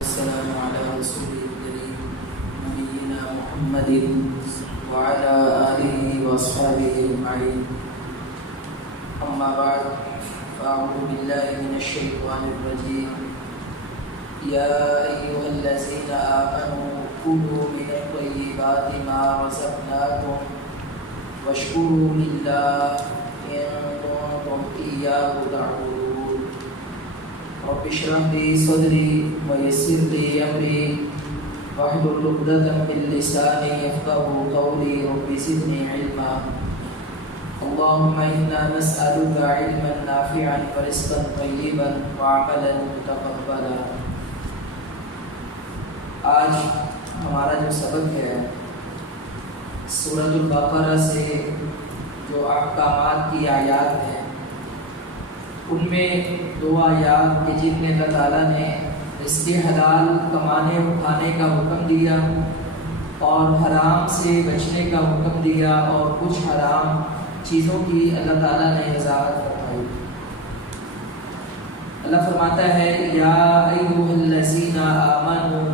والسلام على رسوله الكريم نبينا محمد وعلى آله وأصحابه أجمعين. أما بعد فأعوذ بالله من الشيطان الرجيم. يا أيها الذين آمنوا كلوا من الطيبات ما رزقناكم واشكروا لله إن كنتم إياه تعبدون. رب اشرح لي صدري ويسر لي أمري واحلل عقدة من لساني يفقهوا قولي. رب زدني علما. اللهم إنا نسألك علما نافعا ورزقا طيبا وعملا متقبلا. آج ہمارا جو سبق ہے سورۃ البقرہ سے جو احکامات کی آیات ہیں ان میں دو آیات کہ جن میں اللہ تعالیٰ نے رزق حلال کمانے اٹھانے کا حکم دیا اور حرام سے بچنے کا حکم دیا اور کچھ حرام چیزوں کی اللہ تعالیٰ نے وضاحت فرمائی. اللہ فرماتا ہے یا ایھا الذین آمنوا،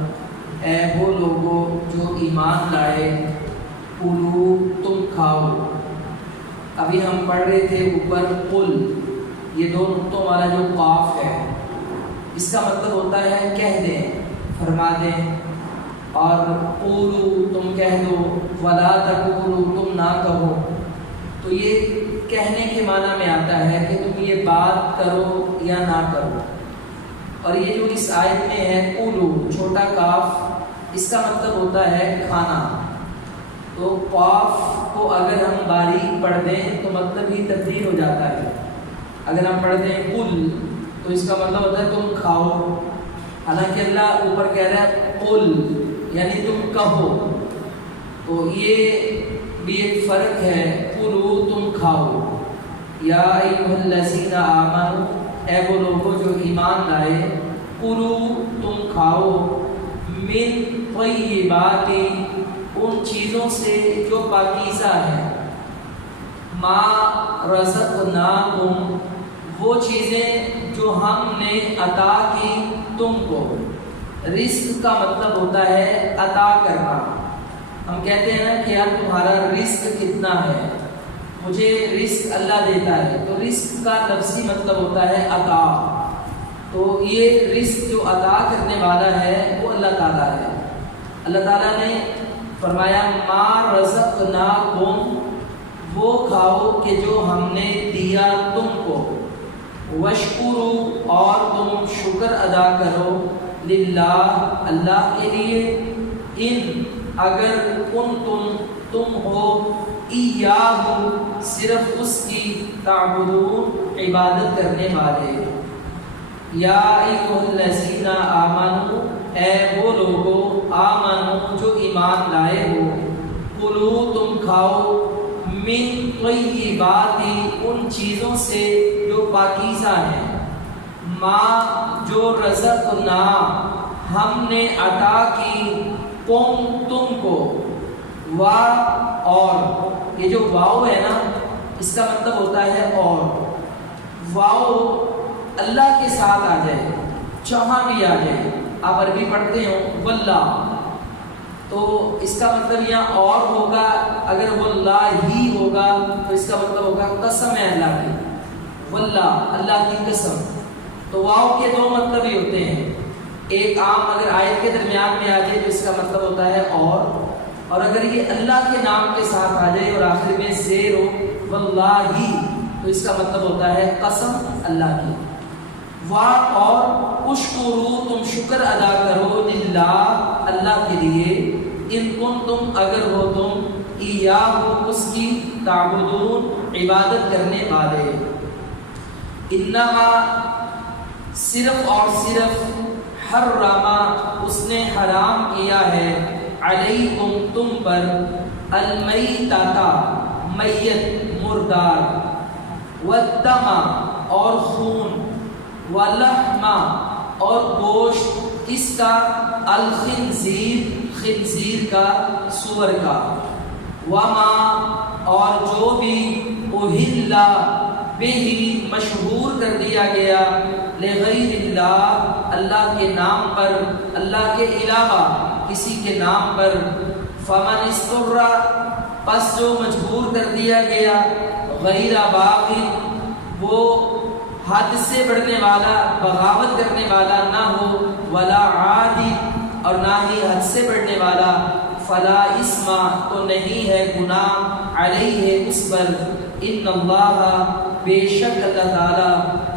اے وہ لوگوں جو ایمان لائے، کلو تم کھاؤ. ابھی ہم پڑھ رہے تھے اوپر قل، یہ دو نقطوں والا جو قاف ہے اس کا مطلب ہوتا ہے کہہ دیں، فرما دیں. اور قولو تم کہہ دو، ولا تقولو تم نہ کہو. تو یہ کہنے کے معنی میں آتا ہے کہ تم یہ بات کرو یا نہ کرو. اور یہ جو اس آیت میں ہے قولو چھوٹا کاف، اس کا مطلب ہوتا ہے کھانا. تو قاف کو اگر ہم باریک پڑھ دیں تو مطلب ہی تبدیل ہو جاتا ہے. اگر ہم پڑھ دیں قل تو اس کا مطلب ہوتا ہے تم کھاؤ، حالانکہ اللہ اوپر کہہ رہا ہے قل یعنی تم کہو. تو یہ بھی ایک فرق ہے. قلو تم کھاؤ، یا ایھا الذین آمنوا، اے وہ لوگوں جو ایمان لائے، قلو تم کھاؤ، من طیبات ان چیزوں سے جو پاکیزہ ہیں، ما رزقناکم وہ چیزیں جو ہم نے عطا کی تم کو. رزق کا مطلب ہوتا ہے عطا کرنا. ہم کہتے ہیں نا کہ یار تمہارا رزق کتنا ہے، مجھے رزق اللہ دیتا ہے. تو رزق کا لفظی مطلب ہوتا ہے عطا. تو یہ رزق جو عطا کرنے والا ہے وہ اللہ تعالیٰ ہے. اللہ تعالیٰ نے فرمایا ما رزقناکم، وہ کھاؤ کہ جو ہم نے دیا تم کو، وشکرو اور تم شکر ادا کرو، للہ اللہ کے لیے، ان اگر تم ہو، ایاہ صرف اس کی، تعبدون عبادت کرنے والے. یا ایھا الذین آمنوا، اے وہ لوگوں آمنو جو ایمان لائے ہو، کلو تم کھاؤ، من طیبات ان چیزوں سے جو پاکیزہ ہیں، ما جو رزقنا ہم نے عطا کی، تم کو، اور یہ جو واو ہے نا اس کا مطلب ہوتا ہے اور. واو اللہ کے ساتھ آ جائے، جہاں بھی آ جائے. آپ عربی پڑھتے ہو واللہ، تو اس کا مطلب یہاں اور ہوگا. اگر واللہ ہی ہوگا تو اس کا مطلب ہوگا قسم ہے اللہ کی، واللہ اللہ کی قسم. تو واو کے دو مطلب ہی ہوتے ہیں. ایک عام اگر آیت کے درمیان میں آ جائے تو اس کا مطلب ہوتا ہے اور اگر یہ اللہ کے نام کے ساتھ آ جائے اور آخر میں زیر ہو واللہ تو اس کا مطلب ہوتا ہے قسم اللہ کی. اور اشکرو تم شکر ادا کرو، للہ اللہ کے لیے، ان کنتم اگر ہو تم، ایاہ اس کی، تعبدون عبادت کرنے والے. انما صرف اور صرف، حرما اس نے حرام کیا ہے، علیکم تم پر، المیتۃ میت مردار، والدم اور خون، واللحم اور گوشت، اس کا، الخنزیر خنزیر کا، سور کا، وما اور جو بھی، اہل بہ مشہور کر دیا گیا، لغیر اللہ اللہ کے نام پر، اللہ کے علاوہ کسی کے نام پر، فمن استر پس جو مجبور کر دیا گیا، غیر باغ وہ حد سے بڑھنے والا بغاوت کرنے والا نہ ہو، ولا عاد اور نہ ہی حد سے بڑھنے والا، فلا اسم تو نہیں ہے گناہ علیہ اس پر، ان اللہ بے شک اللہ تعالی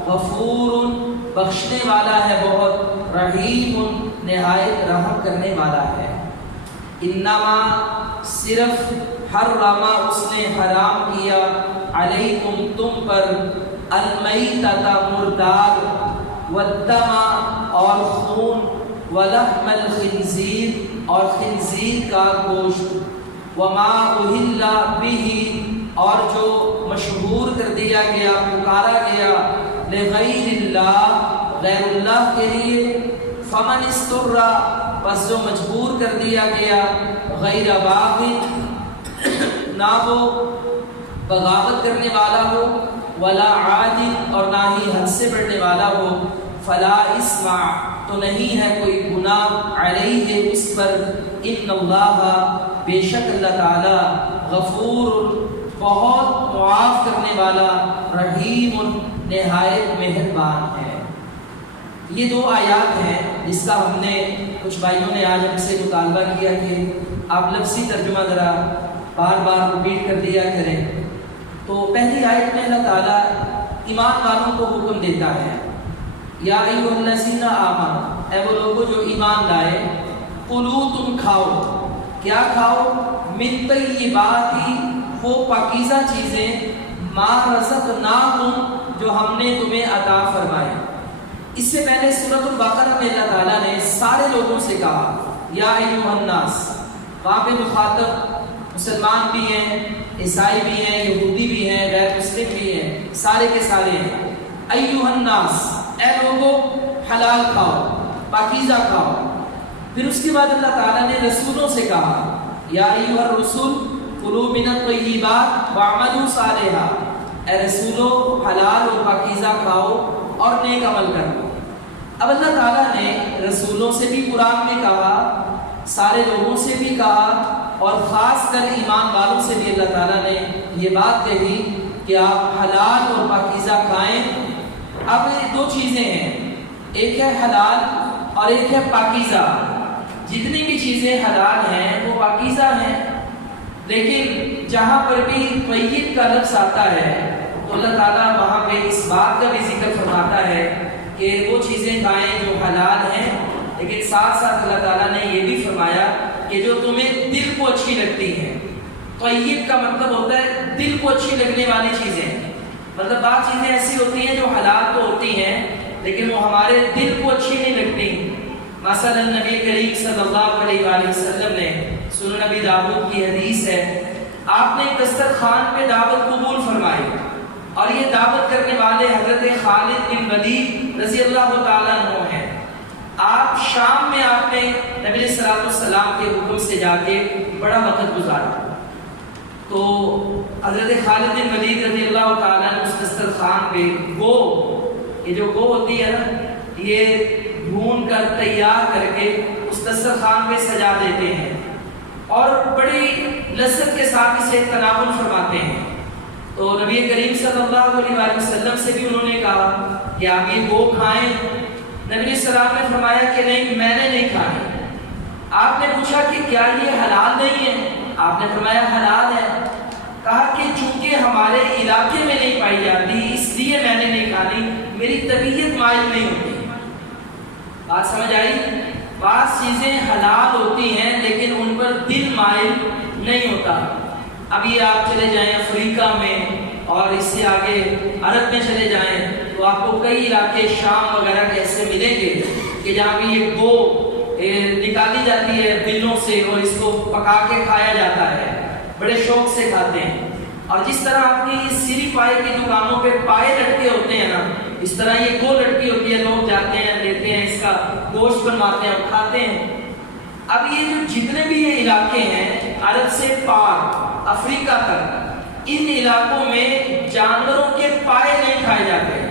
غفور بخشنے والا ہے بہت، رحیم نہایت رحم کرنے والا ہے۔ انما صرف حرم اس نے حرام کیا، علیکم تم پر، المیتۃ مردار، والدم اور خون، ولحم الخنزیر اور خنزیر کا گوشت، وما اہل بہ اور جو مشہور کر دیا گیا پکارا گیا، لغیر اللہ غیر اللہ کے لیے، فمن استر پس جو مجبور کر دیا گیا، غیر باغ نہ وہ بغاوت کرنے والا ہو، ولا عاد اور نہ ہی حد سے بڑھنے والا ہو، فلا اسم تو نہیں ہے کوئی گناہ علیہ اس پر، ان اللہ بے شک اللہ تعالی غفور بہت معاف کرنے والا، رحیم نہایت مہربان ہے۔ یہ دو آیات ہیں جس کا ہم نے کچھ بھائیوں نے آج ہم سے مطالبہ کیا کہ آپ لفظی ترجمہ ذرا بار بار رپیٹ کر دیا کریں۔ تو پہلی آیت میں اللہ تعالیٰ ایمان والوں کو حکم دیتا ہے، یا ایھا الذین آمنوا اے وہ لوگوں جو ایمان لائے، کلو تم کھاؤ، کیا کھاؤ، من طیبات وہ پاکیزہ چیزیں، ما رزقناکم جو ہم نے تمہیں عطا فرمائے۔ اس سے پہلے سورۃ البقرہ میں اللہ تعالیٰ نے سارے لوگوں سے کہا یا ایھا الناس، وہاں پہ مخاطب مسلمان بھی ہیں، عیسائی بھی ہیں، یہودی بھی ہیں، غیر مسلم بھی ہیں، سارے کے سارے ہیں۔ ایھا الناس اے لوگو حلال کھاؤ، پاکیزہ کھاؤ۔ پھر اس کے بعد اللہ تعالیٰ نے رسولوں سے کہا یا ایھا الرسل کلوا من الطیبات واعملوا صالحا، اے رسولو حلال اور پاکیزہ کھاؤ اور نیک عمل کرو۔ اب اللہ تعالیٰ نے رسولوں سے بھی قرآن میں کہا، سارے لوگوں سے بھی کہا، اور خاص کر ایمان والوں سے بھی اللہ تعالیٰ نے یہ بات کہی کہ آپ حلال اور پاکیزہ کھائیں۔ اب دو چیزیں ہیں، ایک ہے حلال اور ایک ہے پاکیزہ۔ جتنی بھی چیزیں حلال ہیں وہ پاکیزہ ہیں، لیکن جہاں پر بھی طیب کا لفظ آتا ہے تو اللہ تعالیٰ وہاں پہ اس بات کا بھی ذکر فرماتا ہے کہ وہ چیزیں کھائیں جو حلال ہیں، لیکن ساتھ ساتھ اللہ تعالیٰ نے یہ بھی فرمایا کہ جو تمہیں دل کو اچھی لگتی ہیں۔ طیب کا مطلب ہوتا ہے دل کو اچھی لگنے والی چیزیں، مطلب بعض چیزیں ایسی ہوتی ہیں جو حلال تو ہوتی ہیں لیکن وہ ہمارے دل کو اچھی نہیں لگتی۔ مثلا نبی کریم صلی اللہ علیہ وآلہ وسلم نے، سنن نبی داؤد کی حدیث ہے، آپ نے دسترخوان پہ دعوت قبول فرمائی، اور یہ دعوت کرنے والے حضرت خالد بن ولید رضی اللہ تعالیٰ عنہ ہیں۔ آپ شام میں آپ نے نبی علیہ السلام کے حکم سے جا کے بڑا وقت گزارا، تو حضرت خالد بن ولید رضی اللہ تعالیٰ عنہ اس دسترخوان پہ گو، یہ جو گو ہوتی ہے نا، یہ بھون کر تیار کر کے اس دسترخوان پہ سجا دیتے ہیں اور بڑی لذت کے ساتھ اسے تناول فرماتے ہیں۔ تو نبی کریم صلی اللہ علیہ وآلہ وسلم سے بھی انہوں نے کہا کہ آپ یہ گو کھائیں۔ نبی علیہ السلام نے فرمایا کہ نہیں، میں نے نہیں کھائی۔ آپ نے پوچھا کہ کیا یہ حلال نہیں ہے؟ آپ نے فرمایا حلال ہے۔ کہا کہ چونکہ ہمارے علاقے میں نہیں پائی جاتی اس لیے میں نے نہیں کھانی، میری طبیعت مائل نہیں ہوتی۔ بات سمجھ آئی؟ بعض چیزیں حلال ہوتی ہیں لیکن ان پر دل مائل نہیں ہوتا۔ ابھی آپ چلے جائیں افریقہ میں اور اس سے آگے عرب میں چلے جائیں تو آپ کو کئی علاقے شام وغیرہ کے ایسے ملیں گے کہ جہاں بھی یہ گو نکالی جاتی ہے بلوں سے اور اس کو پکا کے کھایا جاتا ہے، بڑے شوق سے کھاتے ہیں۔ اور جس طرح آپ کی سری پائے کی دکانوں پہ پائے لٹکے ہوتے ہیں نا، اس طرح یہ گو لٹکی ہوتی ہے، لوگ جاتے ہیں لیتے ہیں، اس کا گوشت بنواتے ہیں اور کھاتے ہیں۔ اب یہ جو جتنے بھی یہ علاقے ہیں عرب سے پار افریقہ تک، ان علاقوں میں جانوروں کے پائے نہیں کھائے جاتے،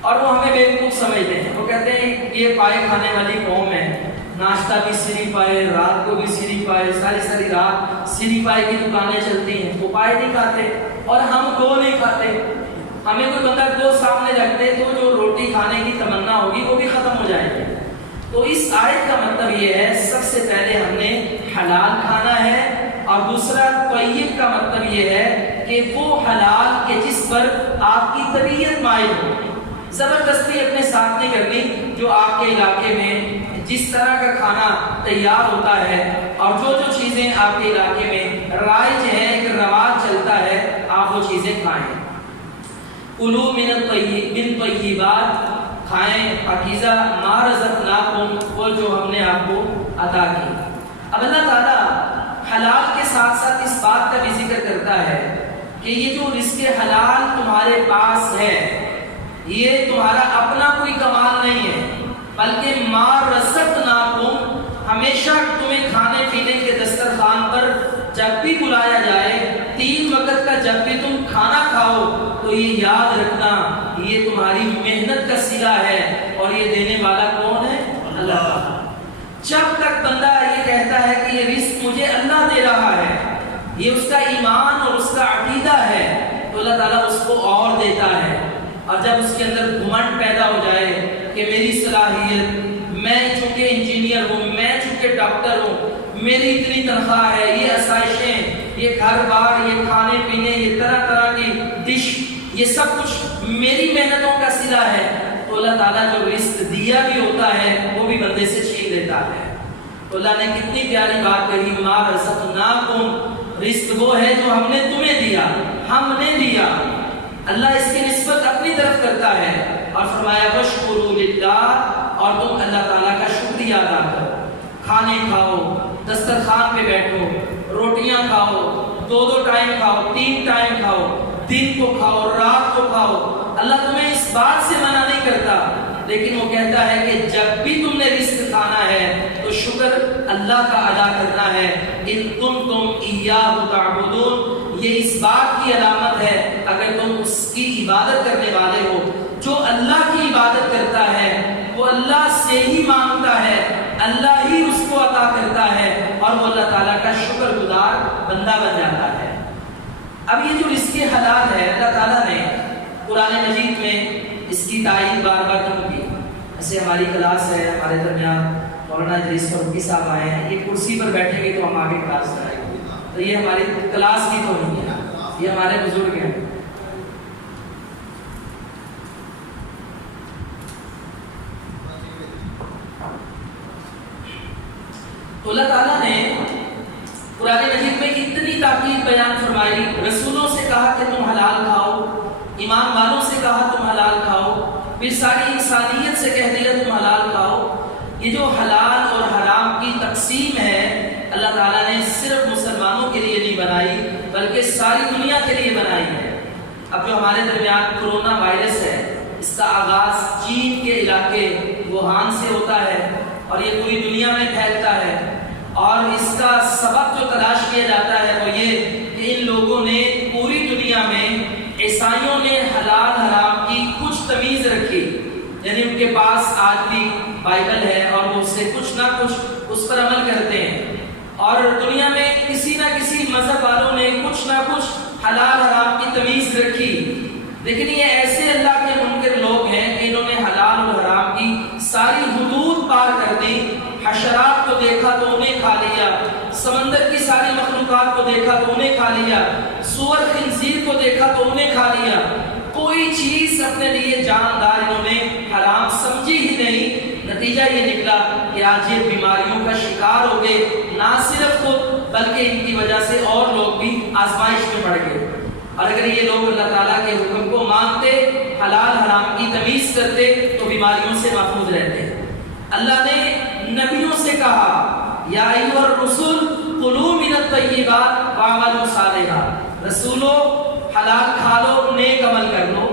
اور وہ ہمیں بیوقوف سمجھتے ہیں. وہ کہتے ہیں یہ پائے کھانے والی قوم ہے, ناشتہ بھی سری پائے, رات کو بھی سری پائے, ساری رات سری پائے کی دکانیں چلتی ہیں, وہ پائے نہیں کھاتے اور ہم دو نہیں کھاتے. ہمیں کوئی بندہ دو سامنے رکھتے تو جو روٹی کھانے کی تمنا ہوگی وہ بھی ختم ہو جائے گی. تو اس آیت کا مطلب یہ ہے سب سے پہلے ہم نے حلال کھانا ہے, اور دوسرا طیب کا مطلب یہ ہے کہ وہ حلال کہ جس پر آپ کی طبیعت مائل ہو. زبردستی اپنے ساتھ نہیں کرنی. جو آپ کے علاقے میں جس طرح کا کھانا تیار ہوتا ہے اور جو چیزیں آپ کے علاقے میں رائج ہے, ایک رواج چلتا ہے, آپ وہ چیزیں کھائیں. کلوا من طیبات, کھائیں پاکیزہ ما رزقناکم, وہ جو ہم نے آپ کو عطا کی. اب اللہ تعالیٰ حلال کے ساتھ ساتھ اس بات کا بھی ذکر کرتا ہے کہ یہ جو رزق حلال تمہارے پاس ہے یہ تمہارا اپنا کوئی کمال نہیں ہے, بلکہ ما رزقناکم, ہمیشہ تمہیں کھانے پینے کے دسترخوان پر جب بھی بلایا جائے, 3 وقت کا جب بھی تم کھانا کھاؤ تو یہ یاد رکھنا یہ تمہاری محنت کا صلہ ہے, اور یہ دینے والا کون ہے؟ اللہ تعالیٰ. جب تک بندہ یہ کہتا ہے کہ یہ رزق مجھے اللہ دے رہا ہے, یہ اس کا ایمان اور اس کا عقیدہ ہے, تو اللہ تعالیٰ اس کو اور دیتا ہے. اور جب اس کے اندر گھمنڈ پیدا ہو جائے کہ میری صلاحیت, میں چونکہ انجینئر ہوں, میں چونکہ ڈاکٹر ہوں, میری اتنی تنخواہ ہے, یہ آسائشیں, یہ گھر بار, یہ کھانے پینے, یہ طرح طرح کی ڈش, یہ سب کچھ میری محنتوں کا صلہ ہے, تو اللہ تعالیٰ جو رزق دیا بھی ہوتا ہے وہ بھی بندے سے چھین لیتا ہے. تو اللہ نے کتنی پیاری بات کہی, ما رزقناکم, رزق وہ ہے جو ہم نے تمہیں دیا, ہم نے دیا. اللہ اس کی نسبت اپنی طرف کرتا ہے اور فرمایا واشکروا للہ, اور تم اللہ تعالیٰ کا شکریہ ادا کرو. کھانے کھاؤ, دسترخوان پہ بیٹھو, روٹیاں کھاؤ, 2 ٹائم کھاؤ, 3 ٹائم کھاؤ, دن کو کھاؤ, رات کو کھاؤ. اللہ تمہیں اس بات سے منع نہیں کرتا, لیکن وہ کہتا ہے کہ جب بھی تم نے رزق کھانا ہے تو شکر اللہ کا ادا کرنا ہے. ان کنتم ایاہ تعبدون, یہ اس بات کی علامت ہے اگر تم اس کی عبادت کرنے والے ہو. جو اللہ کی عبادت کرتا ہے وہ اللہ سے ہی مانگتا ہے, اللہ ہی اس کو عطا کرتا ہے, اور وہ اللہ تعالیٰ کا شکر گزار بندہ بن جاتا ہے. اب یہ جو رزق حلال ہے, اللہ تعالیٰ نے قرآن مجید میں اس کی تائید بار بار کیوں کی. ایسے ہماری کلاس ہے, ہمارے درمیان مولانا ادریس فاروقی صاحب آئے ہیں, یہ کرسی پر بیٹھیں گے تو ہم آگے کلاس کرائیں گے, تو یہ ہماری کلاس کی تو نہیں ہے, یہ ہمارے بزرگ ہیں. تو اللہ تعالیٰ نے قرآن مجید میں اتنی تاکید بیان فرمائی, رسولوں سے کہا کہ تم حلال کھاؤ, ایمان والوں سے کہا تم حلال کھاؤ, پھر ساری انسانیت سے کہہ دیا تم حلال کھاؤ. یہ جو حلال اور حرام کی تقسیم ہے اللہ تعالیٰ نے صرف مسلمانوں کے لیے نہیں بنائی بلکہ ساری دنیا کے لیے بنائی ہے. اب جو ہمارے درمیان کرونا وائرس ہے, اس کا آغاز چین کے علاقے ووہان سے ہوتا ہے اور یہ پوری دنیا میں پھیلتا ہے, اور اس کا سبب جو تلاش کیا جاتا ہے وہ یہ کہ ان لوگوں نے پوری دنیا میں, عیسائیوں نے حلال حرام کی کچھ تمیز رکھی, یعنی ان کے پاس آج بھی بائبل ہے اور وہ اس سے کچھ نہ کچھ اس پر عمل کرتے ہیں, اور دنیا میں کسی نہ کسی مذہب والوں نے کچھ نہ کچھ حلال حرام کی تمیز رکھی. لیکن یہ ایسے اللہ کے منکر لوگ ہیں کہ انہوں نے حلال اور حرام کی ساری حدود پار کر دی. حشرات کو دیکھا تو انہیں کھا لیا, سمندر کی ساری مخلوقات کو دیکھا تو انہیں کھا لیا, سور خنزیر کو دیکھا تو انہیں کھا لیا. کوئی چیز اپنے لیے جاندار انہوں نے حرام سمجھی ہی نہیں. نتیجہ یہ نکلا کہ آج یہ بیماریوں کا شکار ہو گئے, نہ صرف خود بلکہ ان کی وجہ سے اور لوگ بھی آزمائش میں پڑ گئے. اور اگر یہ لوگ اللہ تعالیٰ کے حکم کو مانتے, حلال حرام کی تمیز کرتے تو بیماریوں سے محفوظ رہتے. اللہ نے نبیوں سے کہا یا ایھا الرسل کلوا من الطیبات واعملوا صالحا, رسولو حلال کھا لو, نیک عمل کر لو.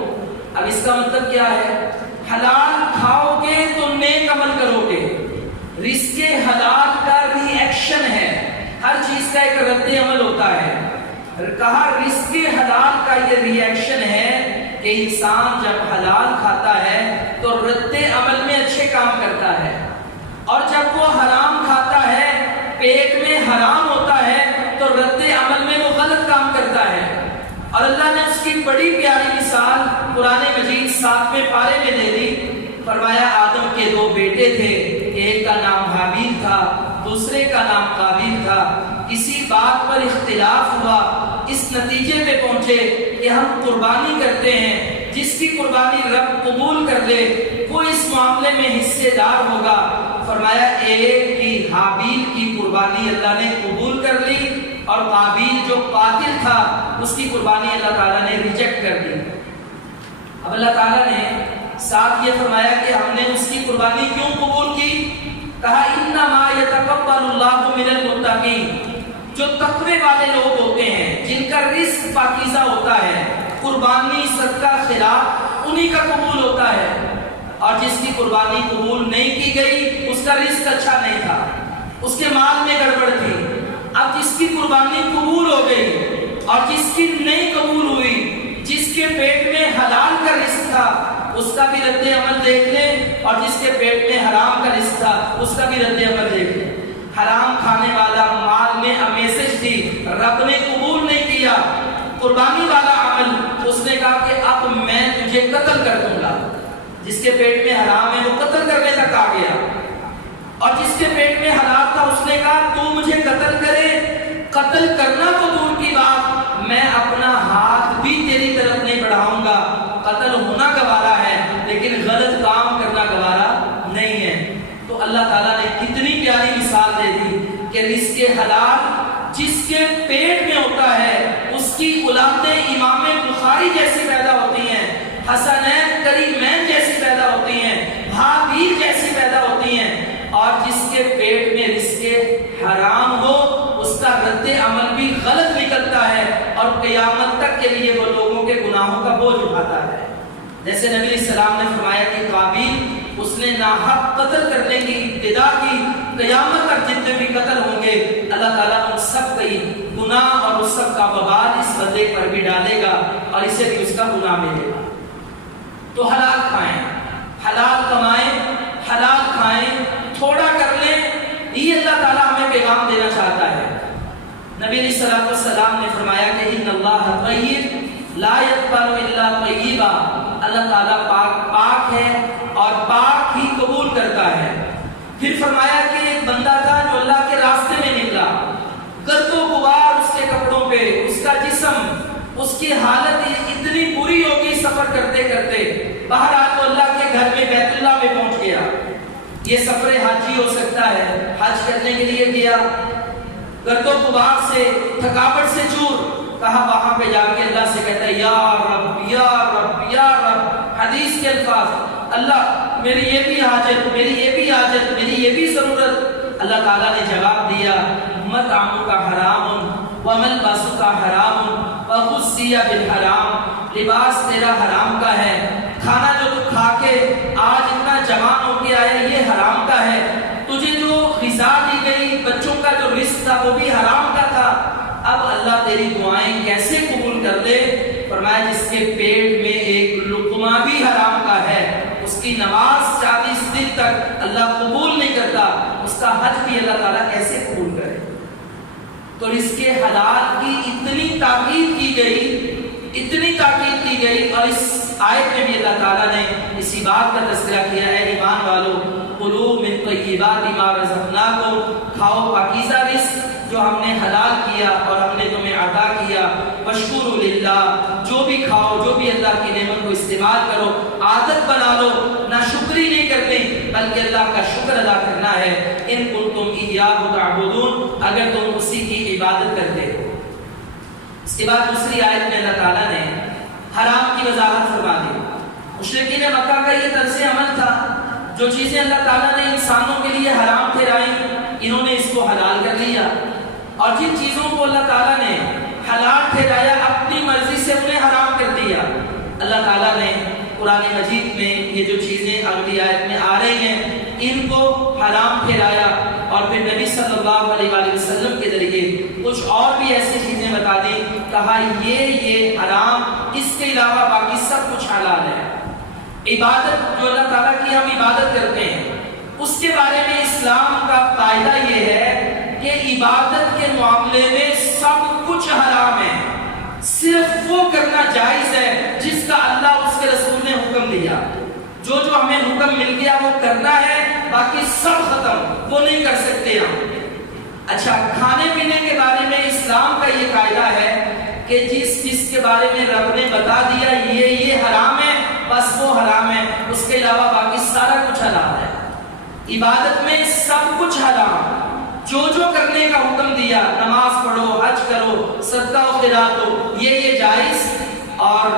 اب اس کا مطلب کیا ہے؟ حلال کھاؤ گے تو نیک عمل کرو گے. رزق حلال کا ری ایکشن ہے, ہر چیز کا ایک رد عمل ہوتا ہے. کہا رزق حلال کا یہ ری ایکشن ہے کہ انسان جب حلال کھاتا ہے تو رد عمل میں اچھے کام کرتا ہے، اور جب وہ حرام کھاتا ہے، پیٹ میں حرام ہوتا ہے، تو رد عمل میں وہ غلط کام کرتا ہے۔ اور اللہ نے اس کی بڑی پیاری مثال قرآن مجید 7ویں پارے میں دے دی۔ فرمایا آدم کے 2 بیٹے تھے، ایک کا نام حابیل تھا، دوسرے کا نام قابیل تھا۔ کسی بات پر اختلاف ہوا، اس نتیجے پہ پہنچے کہ ہم قربانی کرتے ہیں، جس کی قربانی رب قبول کر لے وہ اس معاملے میں حصے دار ہوگا۔ فرمایا ایک کی حابیل کی قربانی اللہ نے قبول کر لی، اور قابیل جو قاتل تھا اس کی قربانی اللہ تعالیٰ نے ریجیکٹ کر دی۔ اب اللہ تعالیٰ نے ساتھ یہ فرمایا کہ ہم نے اس کی قربانی کیوں قبول کی؟ کہا انما یتقبل اللہ من المتقین، جو تقوی والے لوگ ہوتے ہیں، جن کا رزق پاکیزہ ہوتا ہے، قربانی صدقہ خیرات انہی کا قبول ہوتا ہے۔ اور جس کی قربانی قبول نہیں کی گئی اس کا رزق اچھا نہیں تھا، اس کے مال میں گڑبڑ تھی۔ اب جس کی قربانی قبول ہو گئی اور جس کی نہیں قبول ہوئی، جس کے پیٹ میں حلال کا رزق تھا اس کا بھی رد عمل دیکھ لیں، اور جس کے پیٹ میں حرام کا رزق تھا اس کا بھی رد عمل دیکھ لیں۔ حرام کھانے والا مال میں میسج تھی، رب نے قبول نہیں کیا۔ قربانی والا عمل اس نے کہا کہ اب میں تجھے قتل کر دوں گا۔ جس کے پیٹ میں حرام ہے وہ قتل کرنے تک آ گیا، اور جس کے پیٹ میں حلال تھا اس نے کہا تو مجھے قتل کرے، قتل کرنا تو دور کی بات، میں اپنا ہاتھ بھی تیری طرف نہیں بڑھاؤں گا۔ قتل ہونا گوارا ہے لیکن غلط کام کرنا گوارا نہیں ہے۔ تو اللہ تعالیٰ نے کتنی پیاری مثال دے دی کہ رزق حلال جس کے پیٹ میں ہوتا ہے اس کی اولادیں امام بخاری جیسی پیدا ہوتی ہیں، حسنین کریمین جیسی پیدا ہوتی ہیں، حابیل جیسی پیدا ہوتی ہیں۔ اور جس کے پیٹ میں رزق حرام ہو اس کا رد عمل بھی غلط نکلتا ہے، اور قیامت تک کے لیے وہ لوگوں کے گناہوں کا بوجھ اٹھاتا ہے۔ جیسے نبی علیہ السلام نے فرمایا کہ قابیل اس نے ناحق قتل کرنے کی ابتدا کی، قیامت تک جتنے بھی قتل ہوں گے اللہ تعالیٰ ان سب کا گناہ اور اس سب کا وبال اس بندے پر بھی ڈالے گا، اور اسے بھی اس کا گناہ ملے گا۔ تو حلال کھائیں، حلال کمائیں، حلال کھائیں، تھوڑا کر لیں، یہ اللہ تعالیٰ ہمیں پیغام دینا چاہتا ہے۔ نبی علیہ السلام نے فرمایا کہ ان اللہ طیب لا یقبل الا طیبا، اللہ تعالیٰ پاک ہے اور پاک ہی قبول کرتا ہے۔ پھر فرمایا کہ ایک بندہ تھا جو اللہ کے راستے میں نکلا، گرد و غبار اس کے کپڑوں پہ، اس کا جسم، اس کی حالت اتنی بری ہوگی سفر کرتے کرتے، بہرحال وہ اللہ کے گھر میں بیت اللہ میں پہنچ گیا۔ یہ سفر حاجی ہو سکتا ہے، حج کرنے کے لیے گیا، گرد و غبار سے، تھکاوٹ سے چور، کہا وہاں پہ جا کے اللہ سے کہتا ہے یا رب یا رب یا رب، حدیث کے الفاظ، اللہ میری یہ بھی حاجت، میری یہ بھی حاجت، میری یہ بھی ضرورت۔ اللہ تعالیٰ نے جواب دیا مطعمک حرام وملبسک حرام وغذی بالحرام، لباس تیرا حرام کا ہے، کھانا جو تو کھا کے آج اتنا جوان ہو کے آیا یہ حرام کا ہے، تجھے جو غذا دی گئی بچوں کا جو رزق تھا وہ بھی حرام کا تھا۔ اب اللہ تیری دعائیں کیسے قبول کر لے؟ فرمایا جس کے پیٹ میں ایک لقمہ بھی حرام کا ہے اس کی نماز 40 دن تک اللہ قبول نہیں کرتا، اس کا حج بھی اللہ تعالیٰ کیسے قبول کرے؟ تو رزق حلال کی اتنی تاکید کی گئی، اتنی تاکید کی گئی، اور اس آیت میں بھی اللہ تعالیٰ نے اسی بات کا تذکرہ کیا ہے ایمان والو کلوا من طیبات ما رزقناکم، کھاؤ پاکیزہ رزق جو ہم نے حلال کیا اور ہم نے تمہیں عطا کیا، واشکروا للہ، جو بھی کھاؤ جو بھی اللہ کی نعمت کو استعمال کرو عادت بنا لو، نہ شکری نہیں کرنی بلکہ اللہ کا شکر ادا کرنا ہے، ان کنتم ایاہ تعبدون، اگر تم اسی کی عبادت کرتے ہو۔ اس کے بعد دوسری آیت میں اللہ تعالیٰ نے حرام کی وضاحت فرما دی۔ مشرکین مکہ کا یہ طرز عمل تھا، جو چیزیں اللہ تعالیٰ نے انسانوں کے لیے حرام ٹھہرائیں انہوں نے اس کو حلال کر لیا، اور جن چیزوں کو اللہ تعالیٰ نے حلال ٹھہرایا اپنی مرضی سے انہیں حرام کر دیا۔ اللہ تعالیٰ نے قرآن مجید میں یہ جو چیزیں اگلی آیت میں آ رہی ہیں ان کو حرام ٹھہرایا، اور پھر نبی صلی اللہ علیہ وآلہ وسلم کے ذریعے کچھ اور بھی ایسی چیزیں بتا دی، کہا یہ حرام اس کے علاوہ باقی سب کچھ حلال ہے۔ عبادت جو اللہ تعالیٰ کی ہم عبادت کرتے ہیں اس کے بارے میں اسلام کا قاعدہ یہ ہے کہ عبادت کے معاملے میں سب کچھ حرام ہے، صرف وہ کرنا جائز ہے جس کا اللہ اس کے رسول نے حکم دیا۔ جو ہمیں حکم مل گیا وہ کرنا ہے، باقی سب ختم، وہ نہیں کر سکتے ہم۔ اچھا، کھانے پینے کے بارے میں اسلام کا یہ قاعدہ ہے کہ جس کے بارے میں رب نے بتا دیا یہ حرام ہے، بس وہ حرام ہے، اس کے علاوہ باقی سارا کچھ حلال ہے۔ عبادت میں سب کچھ حرام، جو کرنے کا حکم دیا، نماز پڑھو، حج کرو، صدقہ و خیرات دو، یہ جائز۔ اور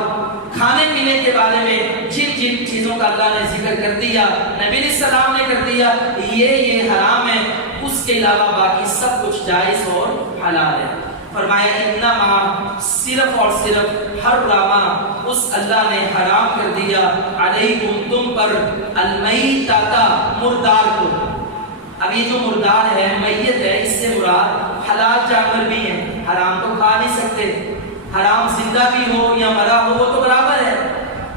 کھانے پینے کے بارے میں جن چیزوں کا اللہ نے ذکر کر دیا، نبی علیہ السلام نے کر دیا، یہ حرام ہے، اس کے علاوہ باقی سب کچھ جائز اور حلال ہے۔ فرمایا انما، صرف اور صرف حرم، اس اللہ نے حرام کر دیا، علیکم، تم پر، المیتۃ، مردار کو۔ اب یہ جو مردار ہے، میت ہے، اس سے مراد حلال جانور بھی ہیں، حرام تو کھا نہیں سکتے، حرام زندہ بھی ہو یا مرا ہو وہ تو برابر ہے،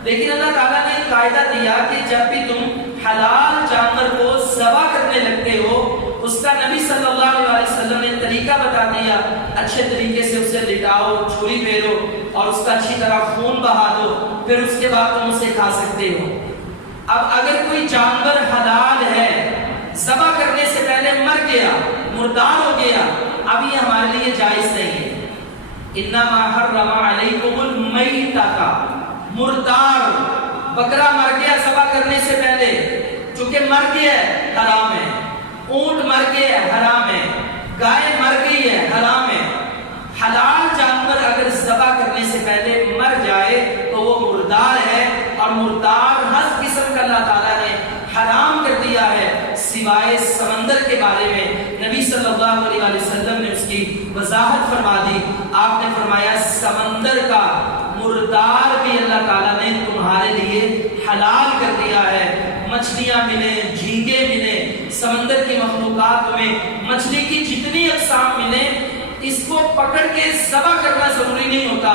لیکن اللہ تعالیٰ نے قاعدہ دیا کہ جب بھی تم حلال جانور کو ذبح کرنے لگتے ہو، اس کا نبی صلی اللہ علیہ وسلم نے طریقہ بتا دیا، اچھے طریقے سے اسے لٹاؤ، چھری پھیرو اور اس کا اچھی طرح خون بہا دو، پھر اس کے بعد تم اسے کھا سکتے ہو۔ اب اگر کوئی جانور حلال ہے، ذبح کرنے سے پہلے مر گیا، مردار ہو گیا، اب یہ ہمارے لیے جائز نہیں ہے۔ انما حرم علیکم المیتۃ، مردار، بکرا مر گیا ذبح کرنے سے پہلے، چونکہ مر گیا ہے، حرام ہے۔ اونٹ مر گیا ہے، حرام ہے۔ گائے مر گئی ہے، حرام ہے۔ حلال جانور اگر ذبح کرنے سے پہلے مر جائے تو وہ مردار ہے، اور مردار ہر قسم کا اللہ تعالیٰ نے حرام کر دیا ہے، سوائے سمندر کے بارے میں نبی صلی اللہ علیہ وسلم نے اس کی وضاحت فرما دی۔ آپ نے فرمایا سمندر کا مردار بھی اللہ تعالیٰ نے تمہارے لیے حلال کر دیا ہے۔ مچھلیاں ملیں، جھینگے ملیں، سمندر کی مخلوقات میں مچھلی کی جتنی اقسام ملیں، اس کو پکڑ کے ذبح کرنا ضروری نہیں ہوتا،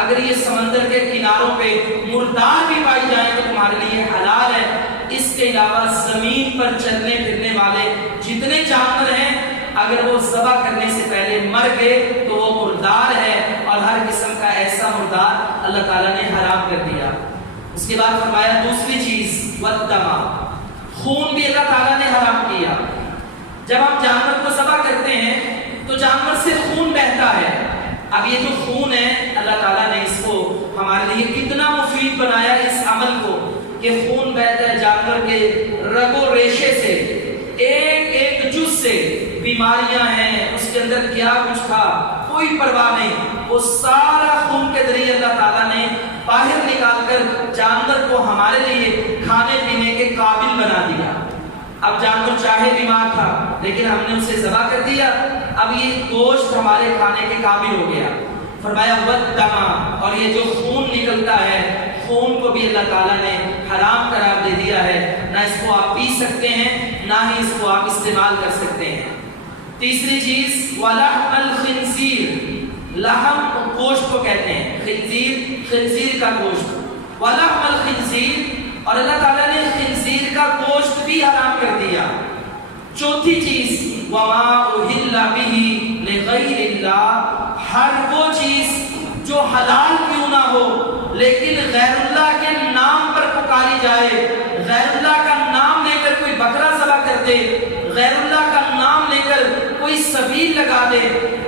اگر یہ سمندر کے کناروں پہ مردار بھی پائی جائیں تو تمہارے لیے حلال ہے۔ اس کے علاوہ زمین پر چلنے پھرنے والے جتنے جانور ہیں، اگر وہ ذبح کرنے سے پہلے مر گئے تو وہ مردار ہے، اور ہر قسم کا ایسا مردار اللہ تعالیٰ نے حرام کر دیا۔ اس کے بعد فرمایا دوسری چیز، والدم، خون بھی اللہ تعالیٰ نے حرام کیا۔ جب ہم جانور کو ذبح کرتے ہیں تو جانور سے خون بہتا ہے۔ اب یہ جو خون ہے، اللہ تعالیٰ نے اس کو ہمارے لیے کتنا مفید بنایا، اس عمل کو، کہ خون بہتا ہے جانور کے رگ و ریشے سے، ایک ایک جز سے، بیماریاں ہیں اس کے اندر کیا کچھ تھا کوئی پرواہ نہیں، وہ سارا خون کے ذریعے اللہ تعالیٰ نے باہر نکال کر جانور کو ہمارے لیے کھانے پینے کے قابل بنا دیا۔ اب جانور چاہے بیمار تھا لیکن ہم نے اسے ذبح کر دیا، اب یہ گوشت ہمارے کھانے کے قابل ہو گیا۔ فرمایا والدم، اور یہ جو خون نکلتا ہے، خون کو بھی اللہ تعالیٰ نے حرام قرار دے دیا ہے، نہ اس کو آپ پی سکتے ہیں نہ ہی اس کو آپ استعمال کر سکتے ہیں۔ تیسری چیز ولحم الخنزیر، لحم گوشت کو کہتے ہیں، خنزیر کا گوشت، ولحم الخنزیر، اور اللہ تعالیٰ نے خنزیر کا گوشت بھی حرام کر دیا۔ چوتھی چیز وما اہل بہ لغیر اللہ، ہر وہ چیز جو حلال کیوں نہ ہو لیکن غیر اللہ کے نام پر پکاری جائے، غیر اللہ کا نام لے کر کوئی بکرا ذبح کر دے، غیر اللہ کا نام لے کر کوئی سبیل لگا دے،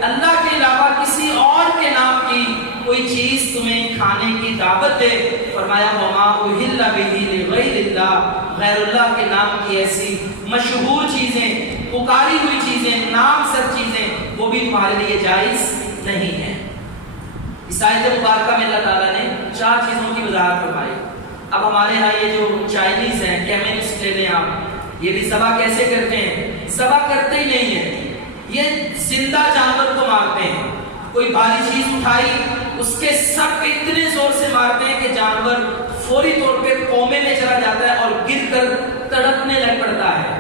اللہ کے علاوہ کسی اور کے نام کی کوئی چیز تمہیں کھانے کی دعوت دے، فرمایا وما اہل بہ لغیر اللہ، غیر اللہ کے نام کی ایسی مشہور چیزیں، پکاری ہوئی چیزیں، نام سب چیزیں، وہ بھی تمہارے لیے جائز نہیں ہے۔ اس آیت مبارکہ میں اللہ تعالیٰ نے 4 چیزوں کی وضاحت فرمائی۔ اب ہمارے ہاں یہ جو چائنیز ہیں، کیمینسٹ لے لیں آپ، یہ بھی ذبح کیسے کرتے ہیں؟ ذبح کرتے ہی نہیں ہیں، یہ زندہ جانور کو مارتے ہیں، کوئی بھاری چیز اٹھائی اس کے سب پہ اتنے زور سے مارتے ہیں کہ جانور فوری طور پہ کومے میں چلا جاتا ہے اور گر کر تڑپنے لگ پڑتا ہے۔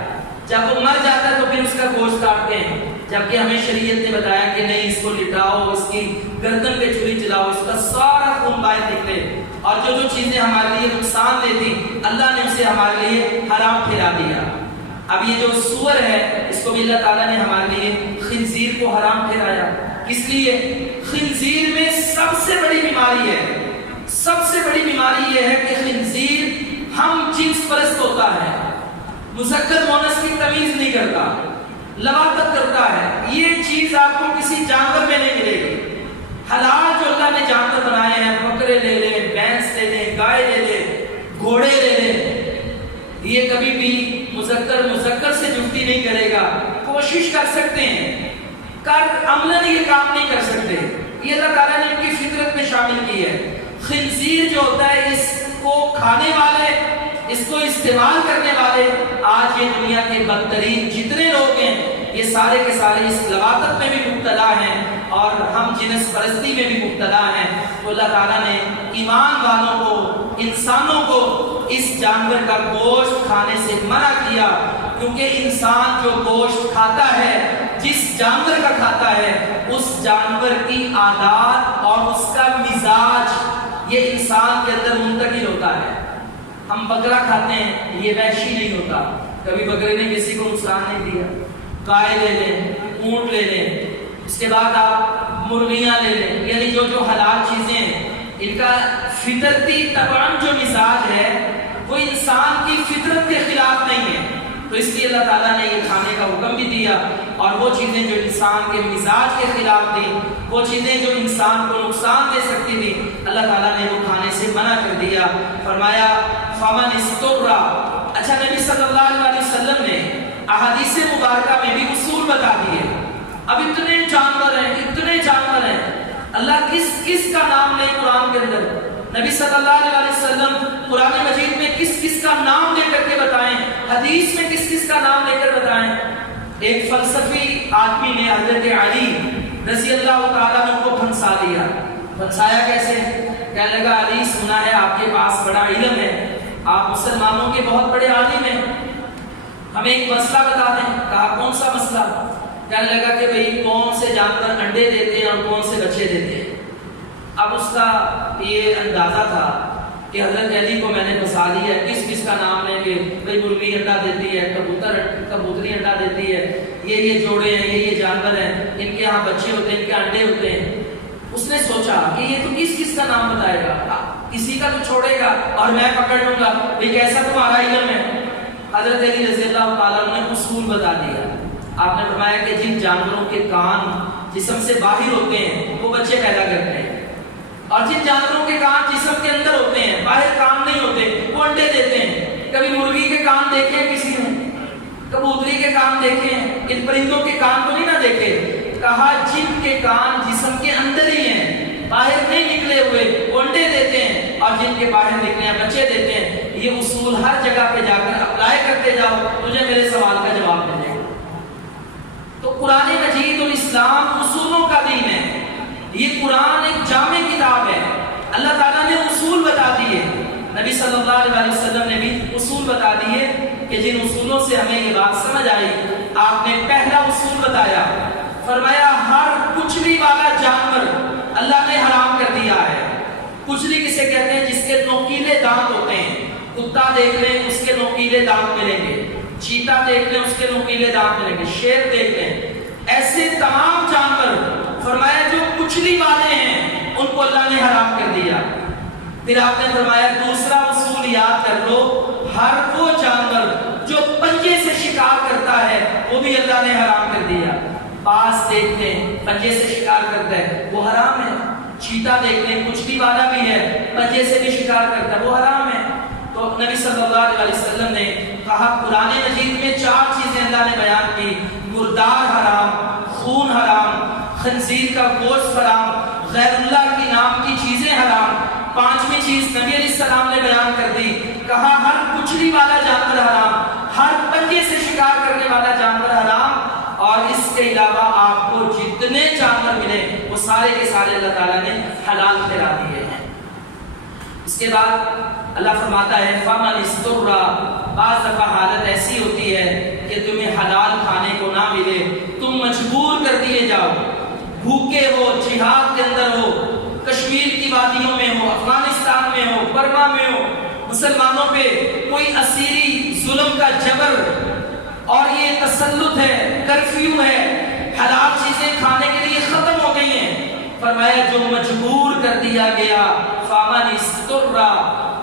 جب وہ مر جاتا ہے تو پھر اس کا گوشت کاٹتے ہیں، جبکہ ہمیں شریعت نے بتایا کہ نہیں، اس کو لٹاؤ، اس کی گردن پہ چھری چلاؤ، اس کا سارا خون باہر نکلے، اور جو جو چیزیں ہمارے لیے نقصان دیتی اللہ نے اسے ہمارے لیے حرام ٹھہرا دیا۔ اب یہ جو سور ہے اس کو بھی اللہ تعالیٰ نے ہمارے لیے خنزیر کو حرام ٹھہرایا۔ کس لیے؟ خنزیر میں سب سے بڑی بیماری ہے، سب سے بڑی بیماری یہ ہے کہ خنزیر ہم جنس پرست ہوتا ہے، مذکر مؤنث کی تمیز نہیں کرتا، لواطت کرتا ہے۔ یہ چیز آپ کو کسی جانور میں نہیں ملے گی۔ حلال جو اللہ نے جانور بنائے ہیں، بکرے لے لیں، بھینس لے لیں، گائے لے لیں، گھوڑے لے لیں، یہ کبھی بھی مذکر سے جفتی نہیں کرے گا۔ کوشش کر سکتے ہیں، عملاً یہ کام نہیں کر سکتے، یہ اللہ تعالیٰ نے ان کی فطرت میں شامل کی ہے۔ خنزیر جو ہوتا ہے، اس کو کھانے والے، اس کو استعمال کرنے والے، آج یہ دنیا کے بدترین جتنے لوگ ہیں یہ سارے کے سارے اس لواطت میں بھی مبتلا ہیں اور ہم جنس پرستی میں بھی مبتلا ہیں۔ تو اللہ تعالیٰ نے ایمان والوں کو، انسانوں کو اس جانور کا گوشت کھانے سے منع کیا، کیونکہ انسان جو گوشت کھاتا ہے، جس جانور کا کھاتا ہے، اس جانور کی عادات اور اس کا مزاج یہ انسان کے اندر منتقل ہوتا ہے۔ ہم بکرا کھاتے ہیں، یہ وحشی نہیں ہوتا، کبھی بکرے نے کسی کو نقصان نہیں دیا۔ گائے لے لیں، اونٹ لے لیں، اس کے بعد آپ مرغیاں لے لیں، یعنی جو جو حلال چیزیں ہیں ان کا فطرتی طبعاً جو مزاج ہے وہ انسان کی فطرت کے خلاف نہیں ہے، تو اس لیے اللہ تعالیٰ نے یہ کھانے کا حکم بھی دیا۔ اور وہ چیزیں جو انسان کے مزاج کے خلاف تھی، وہ چیزیں جو انسان کو نقصان دے سکتی تھی، اللہ تعالیٰ نے وہ کھانے سے منع کر دیا۔ فرمایا فمن استر۔ اچھا، نبی صلی اللہ علیہ وسلم نے احادیث مبارکہ میں بھی اصول بتا دیے۔ اب اتنے جانور ہیں، اللہ کس کس کا نام لے قرآن کے اندر؟ نبی صلی اللہ علیہ وسلم قرآن مجید میں کس کس کا نام لے کر کے بتائیں، حدیث میں کس کس کا نام لے کر بتائیں۔ ایک فلسفی آدمی نے حضرت علی رضی اللہ تعالیٰ عنہ کو پھنسا دیا۔ پھنسایا کیسے؟ کہنے لگا علی، سنا ہے آپ کے پاس بڑا علم ہے، آپ مسلمانوں کے بہت بڑے عالم ہیں، ہمیں ایک مسئلہ بتا دیں۔ کہا کون سا مسئلہ؟ کہنے لگا کہ بھئی کون سے جانور انڈے دیتے ہیں اور کون سے بچے دیتے ہیں۔ اب اس کا یہ اندازہ تھا کہ حضرت علی کو میں نے پھنسا دیا ہے، کس کس کا نام لیں گے؟ بھئی مرغی انڈا دیتی ہے، کبوتری انڈا دیتی ہے، یہ جوڑے ہیں، یہ جانور ہیں، ان کے یہاں بچے ہوتے ہیں، ان کے انڈے ہوتے ہیں۔ اس نے سوچا کہ یہ تو کس کس کا نام بتائے گا، کسی کا تو چھوڑے گا اور میں پکڑ لوں گا، بھئی کیسا تمہارا علم ہے؟ حضرت علی رضی اللہ تعالیٰ نے اصول بتا دیا۔ آپ نے فرمایا کہ جن جانوروں کے کان جسم سے باہر ہوتے ہیں وہ بچے پیدا کرتے ہیں، اور جن جانوروں کے کان جسم کے اندر ہوتے ہیں، باہر کان نہیں ہوتے، وہ انڈے دیتے ہیں۔ کبھی مرغی کے کان دیکھے ہیں کسی نے؟ کبوتری کے کان دیکھے ہیں؟ ان پرندوں کے کان تو نہیں نہ دیکھے۔ کہا جن کے کان جسم کے اندر ہی ہیں، باہر نہیں نکلے ہوئے، وہ انڈے دیتے ہیں، اور جن کے باہر نکلے ہیں بچے دیتے ہیں۔ یہ اصول ہر جگہ پہ جا کر اپلائی کرتے جاؤ، تجھے میرے سوال کا جواب ملے گا۔ تو قرآن مجید اور اسلام اصولوں کا دین ہے۔ یہ قرآن ایک جامع کتاب ہے، اللہ تعالیٰ نے اصول بتا دیے، نبی صلی اللہ علیہ وسلم نے بھی اصول بتا دیے کہ جن اصولوں سے ہمیں یہ بات سمجھ آئی۔ آپ نے پہلا اصول بتایا، فرمایا ہر کچلی والا جانور اللہ نے حرام کر دیا ہے۔ کچلی کسے کہتے ہیں؟ جس کے نوکیلے دانت ہوتے ہیں۔ کتا دیکھ لیں اس کے نوکیلے دانت ملیں گے، چیتا دیکھ لیں اس کے نوکیلے دانت ملیں گے، شیر دیکھ لیں، ایسے تمام جانور فرمایا جو کچلی والے ہیں ان کو اللہ نے حرام کر دیا۔ پھر آپ نے فرمایا دوسرا اصول یاد کر لو، ہر وہ جانور جو پنجے سے شکار کرتا ہے وہ بھی اللہ نے حرام کر دیا۔ باز دیکھ لیں پنجے سے شکار کرتا ہے وہ حرام ہے، چیتا دیکھ لیں کچلی والا بھی ہے پنجے سے بھی شکار کرتا ہے وہ حرام ہے۔ تو نبی صلی اللہ علیہ وسلم نے کہا قرآن مجید میں 4 چیزیں اللہ نے بیان کی، مردار حرام، خون حرام، خنزیر کا گوشت حرام، غیر اللہ کی نام کی چیزیں حرام۔ 5ویں چیز نبی علیہ السلام نے بیان کر دی، کہا ہر کچلی والا جانور حرام، ہر پنجے سے شکار کرنے والا جانور حرام، اور اس کے علاوہ آپ کو جتنے جانور ملے وہ سارے کے سارے اللہ تعالیٰ نے حلال ٹھہرا دیے ہیں۔ اس کے بعد اللہ فرماتا ہے فَمَنِ اسْتُرَّ۔ بعض دفعہ حالت ایسی ہوتی ہے کہ تمہیں حلال کھانے کو نہ ملے، تم مجبور جاؤ، بھوکے ہو، جہاد کے اندر ہو، کشمیر کی وادیوں میں ہو، افغانستان میں ہو، برما میں ہو، مسلمانوں پہ کوئی اسیری ظلم کا جبر اور یہ تسلط ہے، کرفیو ہے، حلال چیزیں کھانے کے لیے ختم ہو گئی ہیں۔ فرمایا جو مجبور کر دیا گیا، فامن استرا،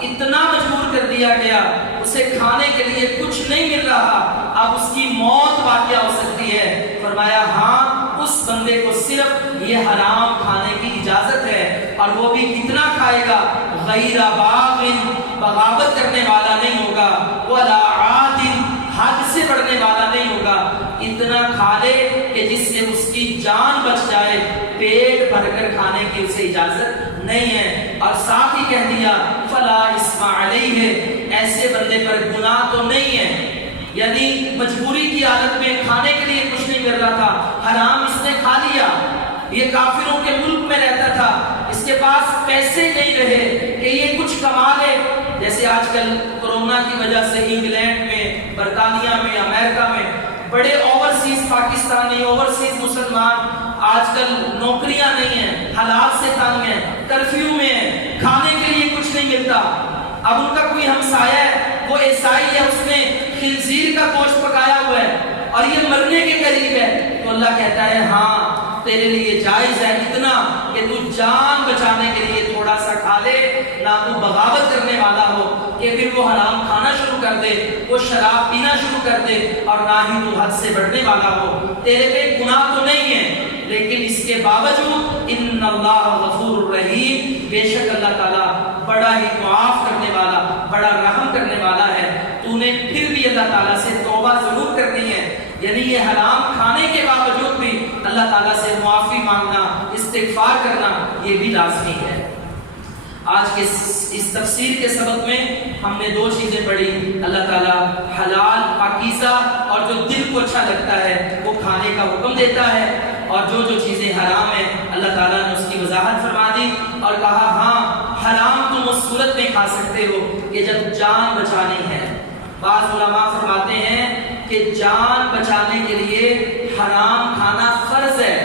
اتنا مجبور کر دیا گیا اسے کھانے کے لیے کچھ نہیں مل رہا، اب اس کی موت واقع ہو سکتی ہے۔ فرمایا ہاں اس بندے کو صرف یہ حرام کھانے کی اجازت ہے، اور وہ بھی کتنا کھائے گا؟ غیر باغ، بغاوت کرنے والا نہیں ہوگا، ولا عاد، حد سے بڑھنے والا نہیں ہوگا، اتنا کھا لے کہ جس سے اس کی جان بچ جائے، پیٹ بھر کر کھانے کی اسے اجازت نہیں ہے۔ اور ساتھ ہی کہہ دیا فلا اسم علیہ، ایسے بندے پر گناہ تو نہیں ہے، یعنی مجبوری کی حالت میں کھانے کے لیے کچھ نہیں مل رہا تھا، حرام اس نے کھا لیا، یہ کافروں کے ملک میں رہتا تھا، اس کے پاس پیسے نہیں رہے کہ یہ کچھ کما لے، جیسے آج کل کورونا کی وجہ سے انگلینڈ میں، برطانیہ میں، امریکہ میں بڑے اوورسیز پاکستانی، اوورسیز مسلمان آج کل نوکریاں نہیں ہیں، حالات سے تنگ ہیں، کرفیو میں ہیں، کھانے کے لیے کچھ نہیں ملتا۔ اب ان کا کوئی ہمسایہ ہے، وہ عیسائی ہے، اس نے خنزیر کا گوشت پکایا ہوا ہے اور یہ مرنے کے قریب ہے، تو اللہ کہتا ہے ہاں تیرے لیے جائز ہے اتنا کہ تو جان بچانے کے لیے تھوڑا سا کھا لے، نہ تو بغاوت کرنے والا ہو کہ پھر وہ حرام کھانا شروع کر دے، وہ شراب پینا شروع کر دے، اور نہ ہی تو حد سے بڑھنے والا ہو۔ تیرے پہ گناہ تو نہیں ہے، لیکن اس کے باوجود ان اللہ غفور الرحیم، بے شک اللہ تعالیٰ بڑا ہی معاف کرنے والا، بڑا رحم کرنے والا ہے، تو نے پھر بھی اللہ تعالیٰ سے توبہ ضرور کرنی ہے، یعنی یہ حرام کھانے کے باوجود بھی اللہ تعالیٰ سے معافی مانگنا، استغفار کرنا، یہ بھی لازمی ہے۔ آج کے اس تفسیر کے سبق میں ہم نے دو چیزیں پڑھی، اللہ تعالیٰ حلال پاکیزہ اور جو دل کو اچھا لگتا ہے وہ کھانے کا حکم دیتا ہے، اور جو جو چیزیں حرام ہیں اللہ تعالیٰ نے اس کی وضاحت فرما دی اور کہا ہاں حرام تم اس صورت میں کھا سکتے ہو کہ جب جان بچانی ہے۔ بعض علماء فرماتے ہیں کہ جان بچانے کے لیے حرام کھانا فرض ہے،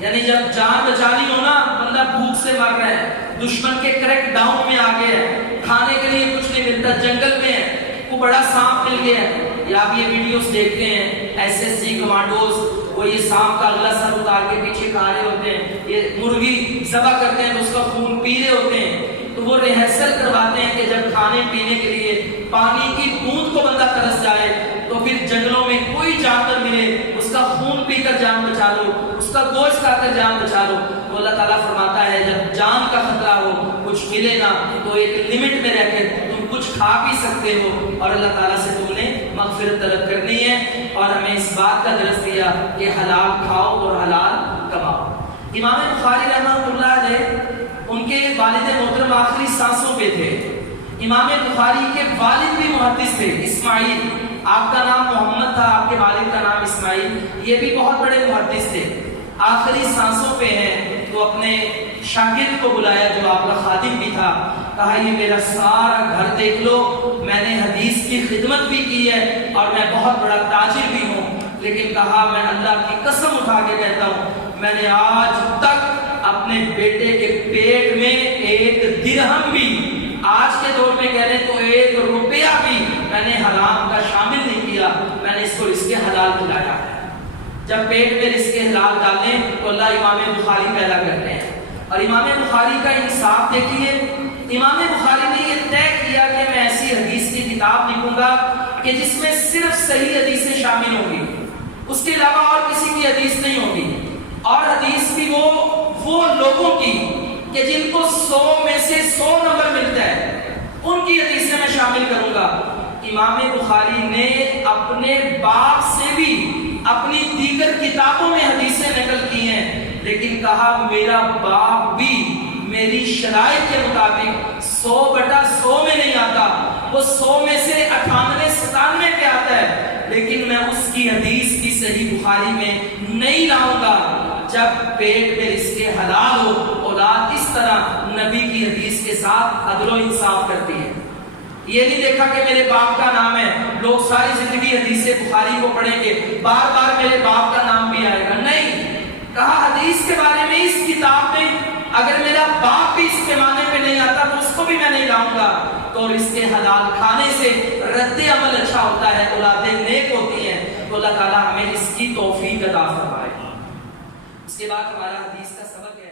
یعنی جب جان بچانی ہو نا، بندہ بھوک سے مر رہا ہے، دشمن کے کریک ڈاؤن میں آ گیا ہے، کھانے کے لیے کچھ نہیں ملتا، جنگل میں ہے، وہ بڑا سانپ مل گیا ہے، یا آپ یہ ویڈیوز دیکھتے ہیں SSG کمانڈوز، وہ یہ سانپ کا اگلا سر اتار کے پیچھے کھا رہے ہوتے ہیں، یہ مرغی ذبح کرتے ہیں تو اس کا خون پی رہے ہوتے ہیں، تو وہ ریہرسل کرواتے ہیں کہ جب کھانے پینے کے لیے پانی کی بوند کو بندہ ترس جائے تو پھر جنگلوں میں کوئی جانور ملے اس کا خون پی کر جان بچا لو، اس کا گوشت کھا کر جان بچا لو۔ تو اللہ تعالیٰ فرماتا ہے جب جان کا خطرہ ہو، کچھ ملے نا، تو ایک لمٹ میں رہ کے تم کچھ کھا بھی سکتے ہو، اور اللہ تعالیٰ سے تم نے مغفرت طلب کرنی ہے، اور ہمیں اس بات کا درس دیا کہ حلال کھاؤ اور حلال کماؤ۔ امام بخاری رحمۃ اللہ علیہ، ان کے والد محترم آخری سانسوں پہ تھے۔ امام بخاری کے والد بھی محدث تھے، اسماعیل، آپ کا نام محمد تھا، آپ کے والد کا نام اسماعیل، یہ بھی بہت بڑے محدث تھے، آخری سانسوں پہ ہیں، تو اپنے شاگرد کو بلایا جو آپ کا خادم بھی تھا، کہا یہ میرا سارا گھر دیکھ لو، میں نے حدیث کی خدمت بھی کی ہے اور میں بہت بڑا تاجر بھی ہوں، لیکن کہا میں اللہ کی قسم اٹھا کے کہتا ہوں میں نے آج تک اپنے بیٹے کے پیٹ میں ایک درہم بھی، آج کے دور میں کہہ لیں تو 1 روپیہ بھی میں نے حرام کا شامل نہیں کیا، میں نے اس کو رزق حلال کھلایا ہے۔ جب پیٹ میں رزق حلال ڈالیں تو اللہ امام بخاری پیدا کرتے ہیں، اور امام بخاری کا انصاف دیکھیے، امام بخاری نے یہ طے کیا کہ میں ایسی حدیث کی کتاب لکھوں گا کہ جس میں صرف صحیح حدیثیں شامل ہوں گی، اس کے علاوہ اور کسی کی حدیث نہیں ہوگی، اور حدیث بھی وہ لوگوں کی کہ جن کو 100 میں سے 100 نمبر ملتا ہے، ان کی حدیثیں میں شامل کروں گا۔ امام بخاری نے اپنے باپ سے بھی اپنی دیگر کتابوں میں حدیثیں نقل کی ہیں، لیکن کہا میرا باپ بھی میری شرائط کے مطابق 100/100 میں نہیں آتا، وہ 100 میں سے 98-97 پہ آتا ہے، لیکن میں اس کی حدیث کی صحیح بخاری میں نہیں لاؤں گا۔ جب پیٹ میں رزق حلال ہو، اولاد اس طرح نبی کی حدیث کے ساتھ عدل و انصاف کرتی ہے۔ یہ نہیں دیکھا کہ میرے باپ کا نام ہے، لوگ ساری زندگی حدیث بخاری کو پڑھیں گے، بار بار میرے باپ کا نام بھی آئے گا، نہیں، کے بارے میں اس کتاب میں اگر میرا باپ بھی اس پیمانے پہ نہیں آتا تو اس کو بھی میں نہیں لاؤں گا. تو اور اس کے حلال کھانے سے رد عمل اچھا ہوتا ہے, اولادیں نیک ہوتی ہیں. تو اللہ تعالیٰ ہمیں اس کی توفیق عطا فرمائے. اس کے بعد ہمارا حدیث کا سبق ہے